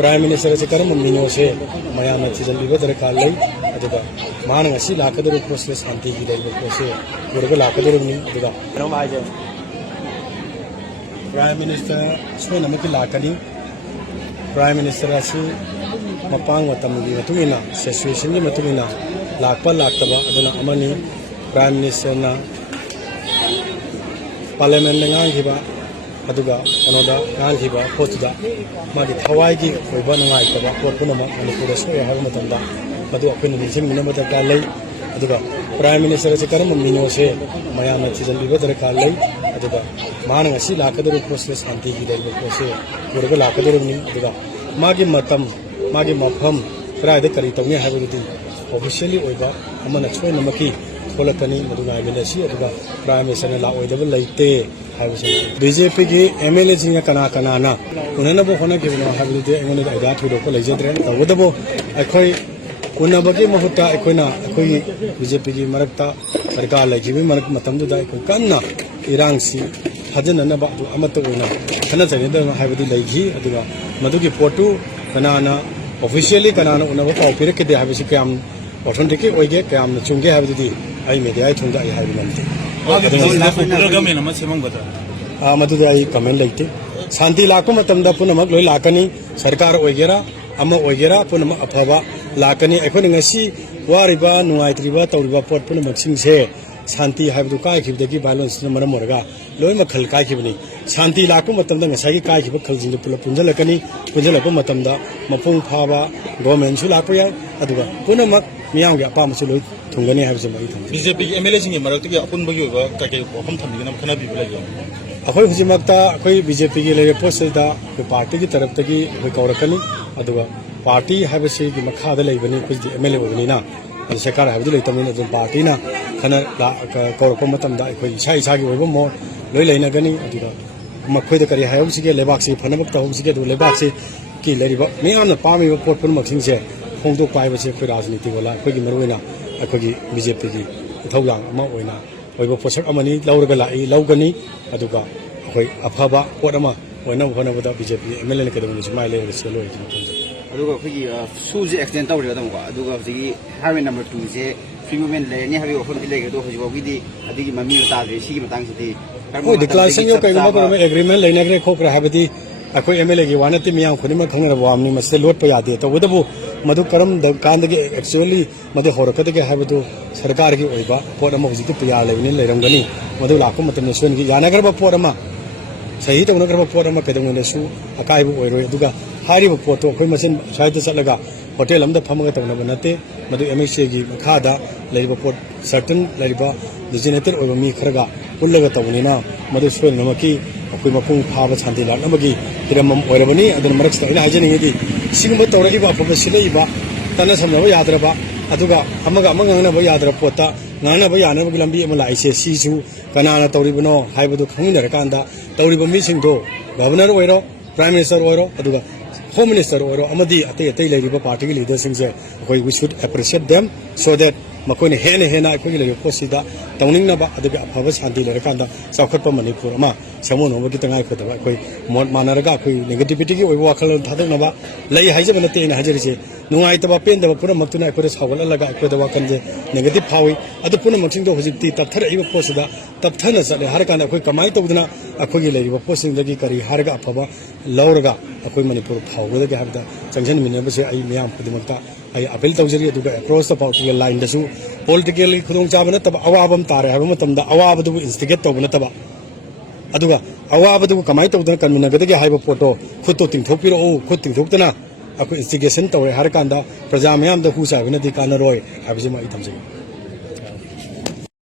prime minister से करम मिनो से मयाम थीजनबीब दरकार लई अदुगा मान ngasi लाकदर प्रोसेस शांति की लेबो प्रोसेस पुरग लाकदर नि अदुगा रम आजे प्राइम मिनिस्टर सोय नमकी लाकनी प्राइम मिनिस्टर असि मपांग मतम की मतुमिना सिचुएशन की मतुमिना लाकपा लाकतबा अदुना अमनी प्राइम मिनिस्टर ना पार्लियामेंट में ngangiba aduga onoda ngangiba potda magi thawai gi oiba nangai taba pot punama manipur so ya haga matamda adu apin nising minama da kalai aduga prime minister se karam mino se mayam season liba da kalai aduga man ngasi lakadar process anti gi dai process purga lakadar ni aduga magi matam magi mafam krai de kari tawni habudi officially oiba amana choi namaki खोलकनी मधुना मिलसी अदुगा prime minister ला ओइदब लैते हाइबसे BJP की MLA Singh कना कना ना उननबो होना गिबनो हाइबदे एंगने आइदा थुदो को लैजद्रे तवदबो अखोय उनबगे महुता अखोयना अखोय बीजेपी की मरकता सरकार लैजिबि मरक मतमदुदा अखोय कन्ना इरांगसी हजननबा अदु अमत ओइना खना जनेद हाइबदि लैजि अदुगा मधुगी फोटो कनाना ऑफिशियली कनाना उनबो पाउ पिरके हाइबसे कयाम ऑथेंटिक ओइगे कयाम चुंगे हाइबदि आई मीडिया थोंदा आई हाइबि नमते मधुद आई कमेंट लेते शांति लाको मतमदा पुनमक लोय लाकनी सरकार ओइगेरा अमा ओइगेरा पुनम अफबा लाकनी अखोन ngasi वारिबा नुआइत्रिबा तौरिबा पोट पुनमक सिंगसे शांति हाइबदु काय खिबदगी बायलेंस न मरम मोरगा लोय मखल काय खिबनी शांति लाको मतमदा ngasi की काय खिब खलजिंग पुल पुंजलकनी पुंजलप मतमदा मपुंग फाबा गवर्नमेंट सु लाको या अदुगा पुनमक मियाम के अपाम से लोय थुंगनी है बीजेपी की एमएलए सिंह मरक की अपुनबगी कई वफम थमीगना खना भी अखोई हुजिमक्ता अखोई बीजेपी की लेरे पोस्टदा पार्टी की तरफ तकी कौरकनी अदुगा पार्टी हाइबसे की मखादा लेबनी कुछ एमएलए ओबनीना सरकार हाइबदु लेतमनी अदु पार्टी ना खना कौरप मतमदा अखोई इसा इसा की ओबो मो लोय लेनगनी अदुगा मखोइदा करी हाइबसिगे लेबाक से फनबक तहबसिगे दु लेबाक से की लेरिबा मियामना पामिबा पोट पुन मखसिंग से फोंदो पाइबसे अखोई राजनीति वाला अखोई की मरुइना अखोगी बीजेपी की इथौलांग अमा ओइना ओइबो पोषक अमनी लौरगा लाई लौगनी अदुगा अखोई अफबा पोट अमा ओइना होनबदा बीजेपी एमएलए ने कदम सुमाइ लेर सेलो इथम अदुगा अखोगी सुजे एक्सटेंड तौरिगा दमको अदुगा हजिगी हाइवे नंबर 2 से फ्री मूवमेंट लेनी हाइवे ओफन लेगे दो हजिबोगी अदिगी ममी तादे सिगी मतंग सिदी ओ डिक्लेरेशन यो कइमा को एग्रीमेंट लेनगरे खोकरा हाबदी अखोई एमएलए की वानति मियां खुनिमा खंगरा वामनी मसे लोट यादे तो वदबो मधु करम कांदगे एक्चुअली मधु होरकदगे हाबदु सरकार की ओइबा पोट अमा हुजिक पिया लेनि लेरंगनी मधु लाको मतम नेशन की यानगरबा पोट अमा सही तंगनगरबा पोट अमा कदंगनेसु अकाइबु ओइरोय दुगा हारिबो पोटो अखोई मसेन साइड चलगा होटल अमदा फमगा तंगनबा नते मधु एमएसए की मखादा लेरिबा पोट सर्टन लेरिबा डिजिनेटेड ओइबा मी खरगा पुल्लगा तंगनिना मधु सोय नमकी अखोई मपुंग फाबा शांति लानबगी हिरमम ओइरबनी अदन मरक्स तैना हाजनिंगदी सिगम तौरगिबा अफबा सिलैबा तना समनबा याद्रबा अदुगा अमगा अमगांगनबा याद्र पोता nganaba yanaba lambi ama laise sisu kanana tawribno haibadu khangnar kanda tawriba mising do governor oiro prime minister oiro aduga home minister oiro amadi ate ate leiriba party ki leaders sing se we should appreciate them so that makone hena hena ko le posida tawning na ba aduga afaba shanti le kanda saukhatpa manipur ama samon hoba ki tangai ko da koi mod manaraga koi negativity ki oiwa khal thadok na ba lei haije bana te na hajeri se nungai ta ba pen da pura maktuna ko sawal laga ko da wakan je negative phawi adu puna maksing do hojikti tapthar iba posida tapthana sale har kana koi kamai tawduna akhogi le riba posing da ki kari harga afaba lauraga akoi manipur phawga da habda changjan minaba se ai miyam padimakta ai appeal tawjari aduga across the political line da su politically khudong chabana tab awabam tare haba matamda awaba du instigate tawbana taba aduga awaba du kamai tawduna kanmina gadage haiba poto khutto tingthokpiro khut tingthoktana aku instigation tawre har kanda praja mayam da hu sa bina di kanaroi habije mai thamjai